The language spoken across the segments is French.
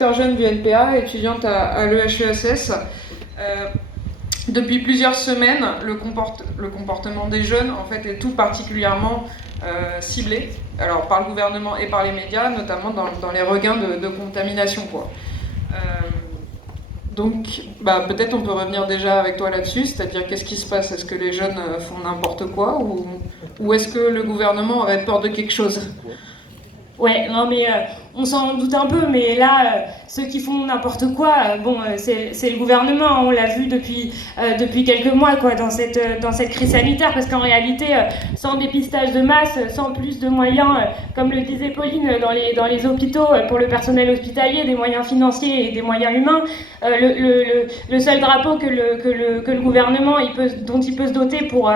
Jeune du NPA, étudiante à l'EHESS. Depuis plusieurs semaines, le comportement des jeunes en fait, est tout particulièrement ciblé, alors par le gouvernement et par les médias, notamment dans les regains de contamination. Donc peut-être on peut revenir déjà avec toi là-dessus, c'est-à-dire qu'est-ce qui se passe? Est-ce que les jeunes font n'importe quoi ou est-ce que le gouvernement aurait peur de quelque chose? Ouais, non mais on s'en doute un peu, mais là, ceux qui font n'importe quoi, c'est le gouvernement, on l'a vu depuis quelques mois quoi, dans cette crise sanitaire, parce qu'en réalité, sans dépistage de masse, sans plus de moyens, comme le disait Pauline, dans les hôpitaux, pour le personnel hospitalier, des moyens financiers et des moyens humains, le seul drapeau que le gouvernement dont il peut se doter pour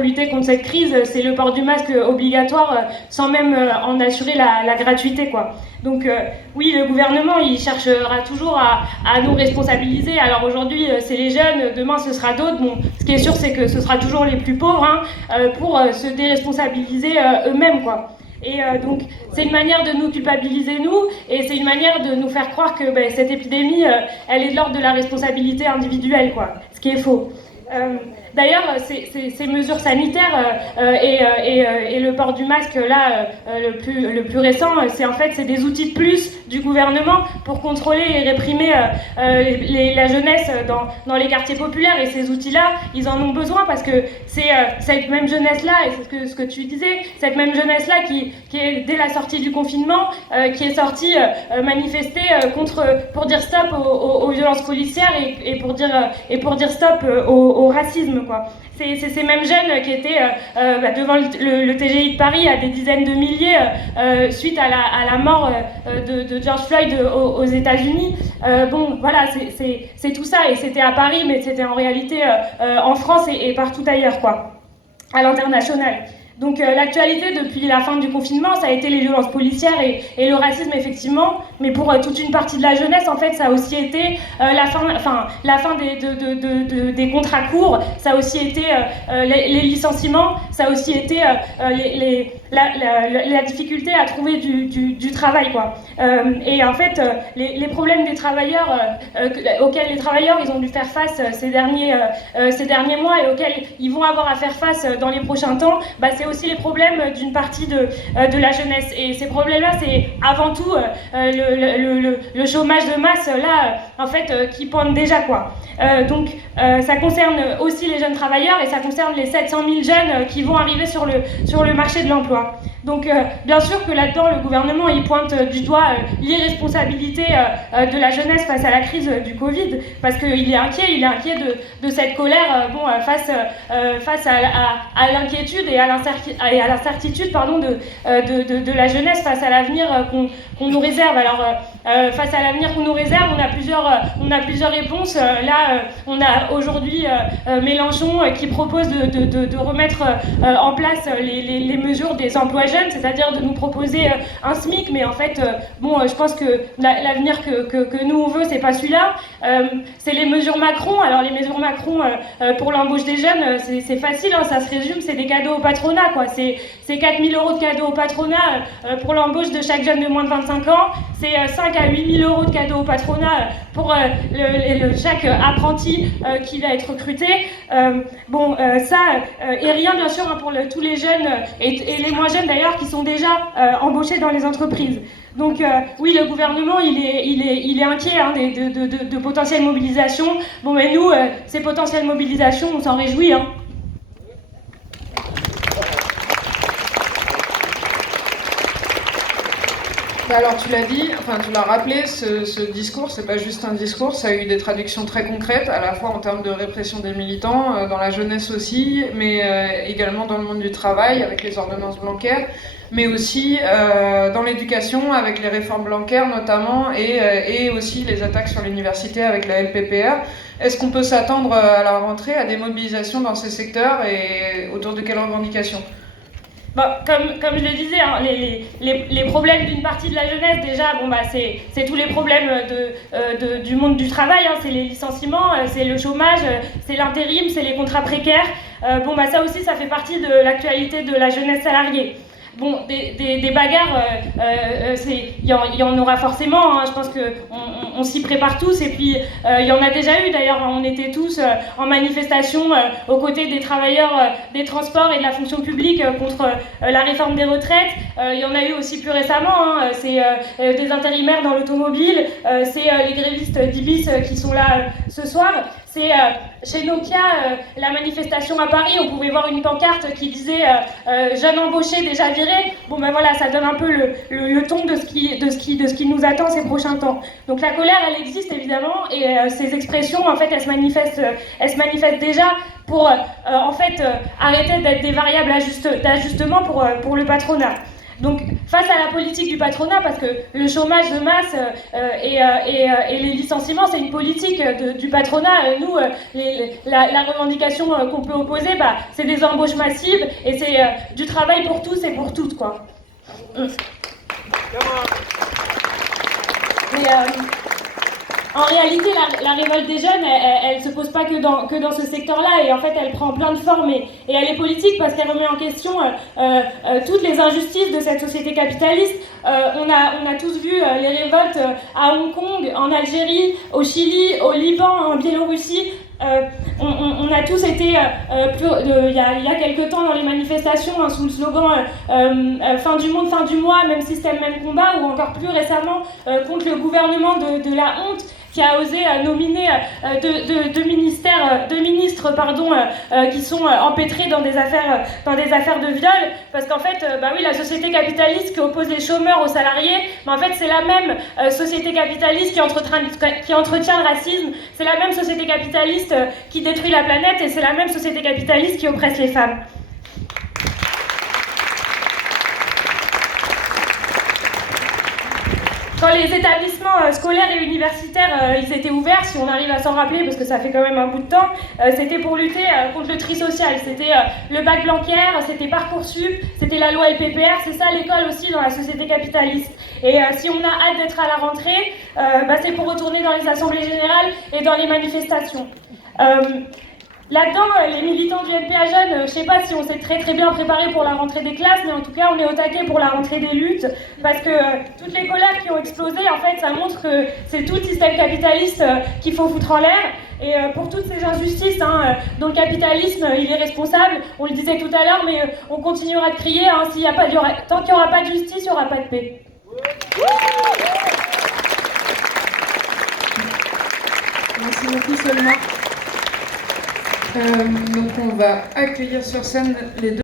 lutter contre cette crise, c'est le port du masque obligatoire, sans même en assurer la gratuité, quoi. Donc oui, le gouvernement, il cherchera toujours à nous responsabiliser. Alors aujourd'hui, c'est les jeunes, demain ce sera d'autres. Bon, ce qui est sûr, c'est que ce sera toujours les plus pauvres pour se déresponsabiliser eux-mêmes, quoi. Et donc c'est une manière de nous culpabiliser, nous, et c'est une manière de nous faire croire que cette épidémie, elle est de l'ordre de la responsabilité individuelle, quoi, ce qui est faux. D'ailleurs, ces mesures sanitaires et le port du masque, là, le plus récent, c'est des outils de plus du gouvernement pour contrôler et réprimer la jeunesse dans les quartiers populaires. Et ces outils-là, ils en ont besoin parce que c'est cette même jeunesse-là, et c'est ce que tu disais, cette même jeunesse-là qui est, dès la sortie du confinement, qui est sortie manifester pour dire stop aux violences policières et pour dire stop au racisme, quoi. C'est ces mêmes jeunes qui étaient devant le TGI de Paris à des dizaines de milliers suite à la mort de George Floyd aux États-Unis. Voilà, c'est tout ça, et c'était à Paris, mais c'était en réalité en France et partout ailleurs, quoi, à l'international. Donc l'actualité depuis la fin du confinement, ça a été les violences policières et le racisme, effectivement, mais pour toute une partie de la jeunesse, en fait, ça a aussi été la fin des contrats courts, ça a aussi été les licenciements, ça a aussi été la difficulté à trouver du travail, quoi. Et en fait, les problèmes des travailleurs auxquels les travailleurs ils ont dû faire face ces derniers mois et auxquels ils vont avoir à faire face dans les prochains temps, c'est aussi les problèmes d'une partie de la jeunesse. Et ces problèmes-là, c'est avant tout le chômage de masse, là, en fait, qui pointe déjà, quoi. Donc, ça concerne aussi les jeunes travailleurs et ça concerne les 700 000 jeunes qui vont arriver sur le marché de l'emploi. Donc, bien sûr que là-dedans, le gouvernement, il pointe du doigt l'irresponsabilité de la jeunesse face à la crise du Covid, parce qu'il est inquiet de cette colère face à l'inquiétude et à l'incertitude de la jeunesse face à l'avenir qu'on nous réserve. Alors, face à l'avenir qu'on nous réserve, on a plusieurs réponses. Là, on a aujourd'hui Mélenchon qui propose de remettre en place les mesures des emplois jeunes, c'est-à-dire de nous proposer un SMIC, mais en fait, je pense que l'avenir que nous on veut, c'est pas celui-là. C'est les mesures Macron. Alors les mesures Macron pour l'embauche des jeunes, c'est facile, ça se résume, c'est des cadeaux au patronat, quoi. C'est 4 000 € de cadeaux au patronat pour l'embauche de chaque jeune de moins de 25 ans. C'est 5 à 8 000 € de cadeaux au patronat pour chaque apprenti qui va être recruté. Et rien bien sûr pour tous les jeunes et les moins jeunes d'ailleurs qui sont déjà embauchés dans les entreprises. Donc oui, le gouvernement il est inquiet de potentielles mobilisations. Mais nous, ces potentielles mobilisations, on s'en réjouit. Alors tu l'as dit, tu l'as rappelé, ce discours, c'est pas juste un discours, ça a eu des traductions très concrètes, à la fois en termes de répression des militants, dans la jeunesse aussi, mais également dans le monde du travail, avec les ordonnances Blanquer, mais aussi dans l'éducation, avec les réformes Blanquer notamment, et aussi les attaques sur l'université avec la LPPR. Est-ce qu'on peut s'attendre à la rentrée à des mobilisations dans ces secteurs et autour de quelles revendications ? Comme je le disais, les problèmes d'une partie de la jeunesse, déjà, c'est tous les problèmes du monde du travail, c'est les licenciements, c'est le chômage, c'est l'intérim, c'est les contrats précaires. Ça aussi, ça fait partie de l'actualité de la jeunesse salariée. bon, des bagarres, il y en aura forcément, hein, je pense qu'on s'y prépare tous, et puis il y en a déjà eu d'ailleurs, on était tous en manifestation aux côtés des travailleurs des transports et de la fonction publique contre la réforme des retraites. Il y en a eu aussi plus récemment, hein, c'est des intérimaires dans l'automobile, c'est les grévistes d'Ibis qui sont là ce soir. C'est chez Nokia, la manifestation à Paris, on pouvait voir une pancarte qui disait jeune embauché déjà viré. Bon ben voilà, ça donne un peu le ton de ce qui nous attend ces prochains temps. Donc la colère, elle existe évidemment, et ces expressions, en fait, elles se manifestent déjà pour en fait arrêter d'être des variables d'ajustement pour le patronat. Donc, face à la politique du patronat, parce que le chômage de masse et les licenciements, c'est une politique du patronat. Nous, la revendication qu'on peut opposer, c'est des embauches massives et c'est du travail pour tous et pour toutes, quoi. En réalité, la révolte des jeunes, elle se pose pas que dans ce secteur-là, et en fait, elle prend plein de formes, et elle est politique parce qu'elle remet en question toutes les injustices de cette société capitaliste. On a tous vu les révoltes à Hong Kong, en Algérie, au Chili, au Liban, en Biélorussie. On a tous été, il y a quelques temps, dans les manifestations, hein, sous le slogan fin du monde, fin du mois, même système, même combat, ou encore plus récemment contre le gouvernement de la honte, qui a osé nominer deux ministres qui sont empêtrés dans des affaires de viol, parce qu'en fait, oui, la société capitaliste qui oppose les chômeurs aux salariés, mais en fait, c'est la même société capitaliste qui entretient le racisme, c'est la même société capitaliste qui détruit la planète, et c'est la même société capitaliste qui oppresse les femmes. Quand les établissements scolaires et universitaires ils étaient ouverts, si on arrive à s'en rappeler, parce que ça fait quand même un bout de temps, c'était pour lutter contre le tri social. C'était le bac Blanquer, c'était Parcoursup, c'était la loi LPPR, c'est ça l'école aussi dans la société capitaliste. Et si on a hâte d'être à la rentrée, c'est pour retourner dans les assemblées générales et dans les manifestations. Là-dedans, les militants du NPA Jeunes, je ne sais pas si on s'est très très bien préparé pour la rentrée des classes, mais en tout cas, on est au taquet pour la rentrée des luttes, parce que toutes les colères qui ont explosé, en fait, ça montre que c'est tout le système capitaliste qu'il faut foutre en l'air. Et pour toutes ces injustices dont le capitalisme il est responsable, on le disait tout à l'heure, mais on continuera de crier, tant qu'il n'y aura pas de justice, il n'y aura pas de paix. Merci beaucoup, Solma. Donc on va accueillir sur scène les deux